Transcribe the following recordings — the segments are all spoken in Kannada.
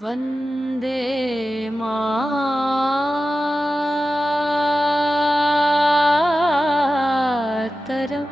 ವಂದೇ ಮಾತರಂ.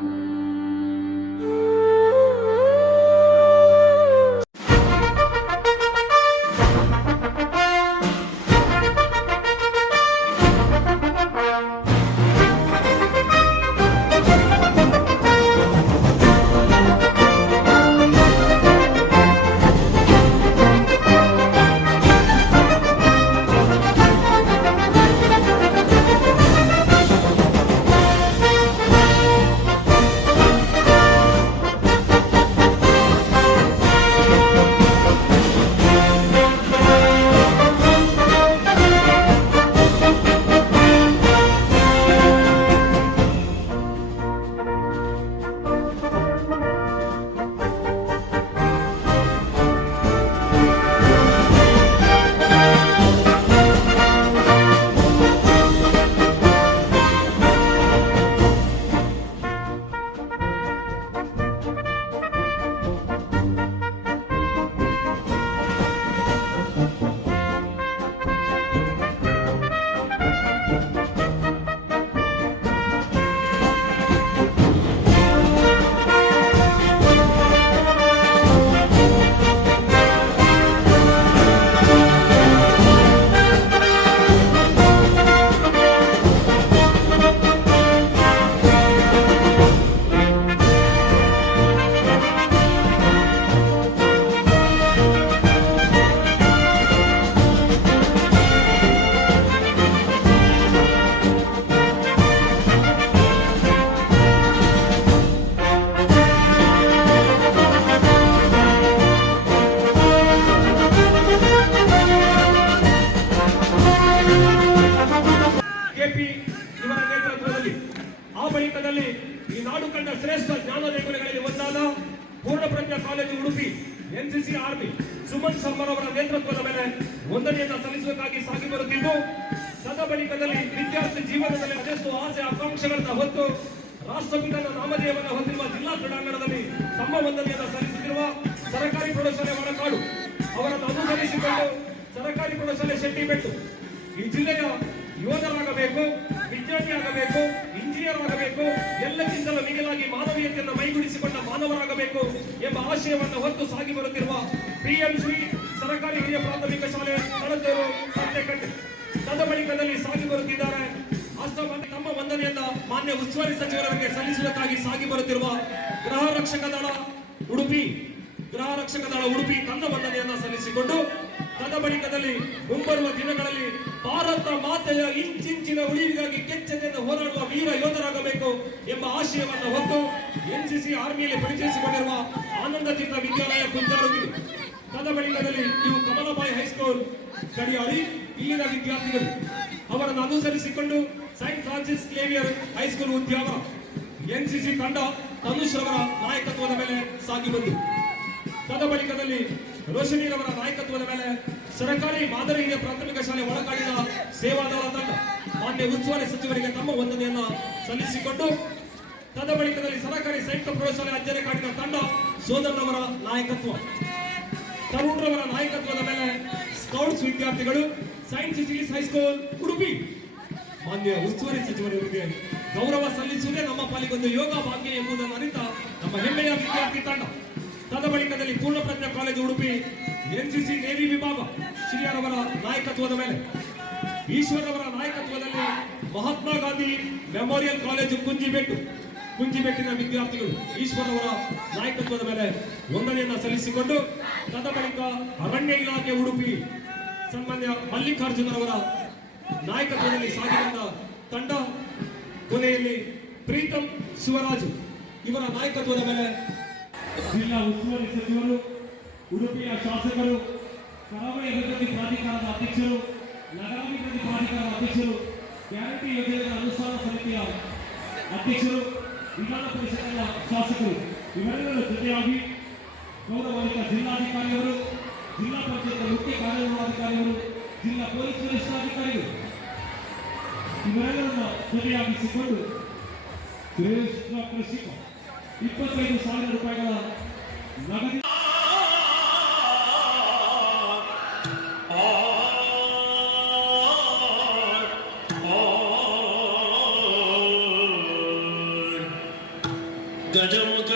ಈ ನಾಡು ಕಂಡ ಶ್ರೇಷ್ಠ ಜ್ಞಾನೋದಯಗಳಲ್ಲಿ ಒಂದಾದ Poornaprajna college Udupi NCC army Suman summer ಅವರ ನೇತೃತ್ವದ ಮೇಲೆ ವಂದನೆಯನ್ನ ಸಲ್ಲಿಸುವುದಕ್ಕಾಗಿ ಸಾಗಿ ಬರುತ್ತಿದ್ದು, ತದಬಳಿಕದಲ್ಲಿ ವಿದ್ಯಾರ್ಥಿ ಜೀವನದಲ್ಲಿ ಅದೆಷ್ಟು ಆಸೆ ಆಕಾಂಕ್ಷೆಗಳನ್ನ ಹೊತ್ತು ರಾಷ್ಟ್ರಪಿತನ ನಾಮಧೇಯವನ್ನು ಹೊಂದಿರುವ ಜಿಲ್ಲಾ ಕ್ರೀಡಾಂಗಣದಲ್ಲಿ ತಮ್ಮ ವಂದನೆಯನ್ನ ಸಲ್ಲಿಸುತ್ತಿರುವ ಸರ್ಕಾರಿ ಪ್ರೌಢಶಾಲೆ ವಡಕಾಡು ಅವರನ್ನು ಅನುಸರಿಸಿಕೊಂಡು ಸರ್ಕಾರಿ ಪ್ರೌಢಶಾಲೆ ಶೆಟ್ಟಿಬೆಟ್ಟು ಈ ಜಿಲ್ಲೆಯ ಯೋಧರಾಗಬೇಕು, ವಿಜ್ಞಾನಿಯಾಗಬೇಕು, ಇಂಜಿನಿಯರ್ ಆಗಬೇಕು, ಎಲ್ಲಕ್ಕಿಂತಲೂ ಮಿಗಿಲಾಗಿ ಮಾನವೀಯತೆಯನ್ನು ಮೈಗೂಡಿಸಿಕೊಂಡ ಮಾನವರಾಗಬೇಕು ಎಂಬ ಆಶಯವನ್ನು ಹೊತ್ತು ಸಾಗಿ ಬರುತ್ತಿರುವ PMಶ್ರೀ ಸರ್ಕಾರಿ ಹಿರಿಯ ಪ್ರಾಥಮಿಕ ಶಾಲೆ ಕಳತೂರು ಸಂತೆಕಟ್ಟೆ ತದಬಳಿಕದಲ್ಲಿ ಸಾಗಿ ಬರುತ್ತಿದ್ದಾರೆ. ತಮ್ಮ ವಂದನೆಯನ್ನ ಮಾನ್ಯ ಉಸ್ತುವಾರಿ ಸಚಿವರಿಗೆ ಸಲ್ಲಿಸುವುದಕ್ಕಾಗಿ ಸಾಗಿ ಬರುತ್ತಿರುವ ಗೃಹ ರಕ್ಷಕ ದಳ ಉಡುಪಿ ತನ್ನ ವಂದನೆಯನ್ನ ಸಲ್ಲಿಸಿಕೊಂಡು ತದಬಳಿಕದಲ್ಲಿ ಮುಂಬರುವ ದಿನಗಳಲ್ಲಿ ಭಾರತ ಮಾತೆಯ ಇಂಚಿಂಚಿನ ಉಳಿವಿಗಾಗಿ ಕೆಚ್ಚೆದೆಯನ್ನು ಹೋರಾಡುವ ವೀರ ಯೋಧರಾಗಬೇಕು ಎಂಬ ಆಶಯವನ್ನು ಹೊತ್ತು ಎನ್ಸಿಸಿ ಆರ್ಮಿಯಲ್ಲಿ ಪರಿಚಯಿಸಿಕೊಂಡಿರುವ ಆನಂದಚಿತ್ತ ವಿದ್ಯಾಲಯ ಕುಂದಾರುಗಿ ತದಬಳಿಕದಲ್ಲಿ ಇವು ಕಮಲಬಾಯಿ ಹೈಸ್ಕೂಲ್ ಕಡಿಯಾಳಿ ಇಲ್ಲಿನ ವಿದ್ಯಾರ್ಥಿಗಳು ಅವರನ್ನು ಅನುಸರಿಸಿಕೊಂಡು ಸೈಂಟ್ ಫ್ರಾನ್ಸಿಸ್ ಕ್ಲೇವಿಯರ್ ಹೈಸ್ಕೂಲ್ ಉದ್ಯಾನ ಎನ್ಸಿಸಿ ತಂಡ ತನುಷ್ ರವರ ನಾಯಕತ್ವದ ಮೇಲೆ ಸಾಗಿ ಬಂದು ತದಬಳಿಕದಲ್ಲಿ ರೋಶನಿರವರ ನಾಯಕತ್ವದ ಮೇಲೆ ಸರ್ಕಾರಿ ಮಾದರಿ ಹಿರಿಯ ಪ್ರಾಥಮಿಕ ಶಾಲೆ ಒಳಗಾಡಿದ ಸೇವಾದಳ ತಂಡ ಮಾನ್ಯ ಉಸ್ತುವಾರಿ ಸಚಿವರಿಗೆ ತಮ್ಮ ವಂದನೆಯನ್ನ ಸಲ್ಲಿಸಿಕೊಂಡು ತದಬಳಿಕದಲ್ಲಿ ಸರ್ಕಾರಿ ಸಂಯುಕ್ತ ಪ್ರೌಢಶಾಲೆ ಅಧ್ಯಯನ ಕಾಡಿದ ತಂಡ ಸೋದರನವರ ನಾಯಕತ್ವ ತರುಣ್ರವರ ನಾಯಕತ್ವದ ಮೇಲೆ ಸ್ಕೌಟ್ಸ್ ವಿದ್ಯಾರ್ಥಿಗಳು ಸೈಂಟ್ ಸಿಸಿಲಿಸ್ ಹೈಸ್ಕೂಲ್ ಉಡುಪಿ ಮಾನ್ಯ ಉಸ್ತುವಾರಿ ಸಚಿವರಿಗೆ ಗೌರವ ಸಲ್ಲಿಸುವುದೇ ನಮ್ಮ ಪಾಲಿಗೊಂದು ಯೋಗ ಭಾಗ್ಯ ಎಂಬುದನ್ನು ಅರಿತ ನಮ್ಮ ಹೆಮ್ಮೆಯ ವಿದ್ಯಾರ್ಥಿ ತಂಡ ತದಬಳಿಕದಲ್ಲಿ Poornaprajna college Udupi NCC navy ವಿಭಾಗ ಶ್ರೀಯರವರ ನಾಯಕತ್ವದ ಮೇಲೆ ಈಶ್ವರವರ ನಾಯಕತ್ವದಲ್ಲಿ ಮಹಾತ್ಮ ಗಾಂಧಿ ಮೆಮೋರಿಯಲ್ ಕಾಲೇಜು ಕುಂಜಿಬೆಟ್ಟಿನ ವಿದ್ಯಾರ್ಥಿಗಳು ಈಶ್ವರವರ ನಾಯಕತ್ವದ ಮೇಲೆ ವಂದನೆಯನ್ನ ಸಲ್ಲಿಸಿಕೊಂಡು ತದಬಳಿಕ ಅರಣ್ಯ ಇಲಾಖೆ ಉಡುಪಿ ಸನ್ಮಾನ್ಯ ಮಲ್ಲಿಕಾರ್ಜುನರವರ ನಾಯಕತ್ವದಲ್ಲಿ ಸಾಗಿದ ತಂಡ ಕೊನೆಯಲ್ಲಿ ಪ್ರೀತಂ ಶಿವರಾಜು ಇವರ ನಾಯಕತ್ವದ ಮೇಲೆ ಜಿಲ್ಲಾ ಉಸ್ತುವಾರಿ ಸಚಿವರು, ಉಡುಪಿಯ ಶಾಸಕರು, ಕರಾವಳಿ ಅಭಿವೃದ್ಧಿ ಪ್ರಾಧಿಕಾರದ ಅಧ್ಯಕ್ಷರು, ನಗರಾಭಿವೃದ್ಧಿ ಪ್ರಾಧಿಕಾರದ ಅಧ್ಯಕ್ಷರು, ಗ್ಯಾರಂಟಿ ಯೋಜನೆಗಳ ಅನುಷ್ಠಾನ ಸಮಿತಿಯ ಅಧ್ಯಕ್ಷರು, ವಿಧಾನ ಪರಿಷತ್ತಿನ ಶಾಸಕರು ಇವೆಲ್ಲರ ಜೊತೆಯಾಗಿ ಗೌರವಾನ್ವಿತ ಜಿಲ್ಲಾಧಿಕಾರಿಯವರು, ಜಿಲ್ಲಾ ಪಂಚಾಯತ್ ಮುಖ್ಯ ಕಾರ್ಯನಿರ್ವಹಣಾಧಿಕಾರಿಗಳು, ಜಿಲ್ಲಾ ಪೊಲೀಸ್ ವರಿಷ್ಠಾಧಿಕಾರಿಗಳು ಇವರೆಲ್ಲರನ್ನು ಜೊತೆಯಾಗಿಸಿಕೊಂಡು ಶ್ರೇಷ್ಠ ಕೃಷಿಕ 25,000 ರೂಪಾಯಿಗಳ ನಗದು ಗಜಮುಖ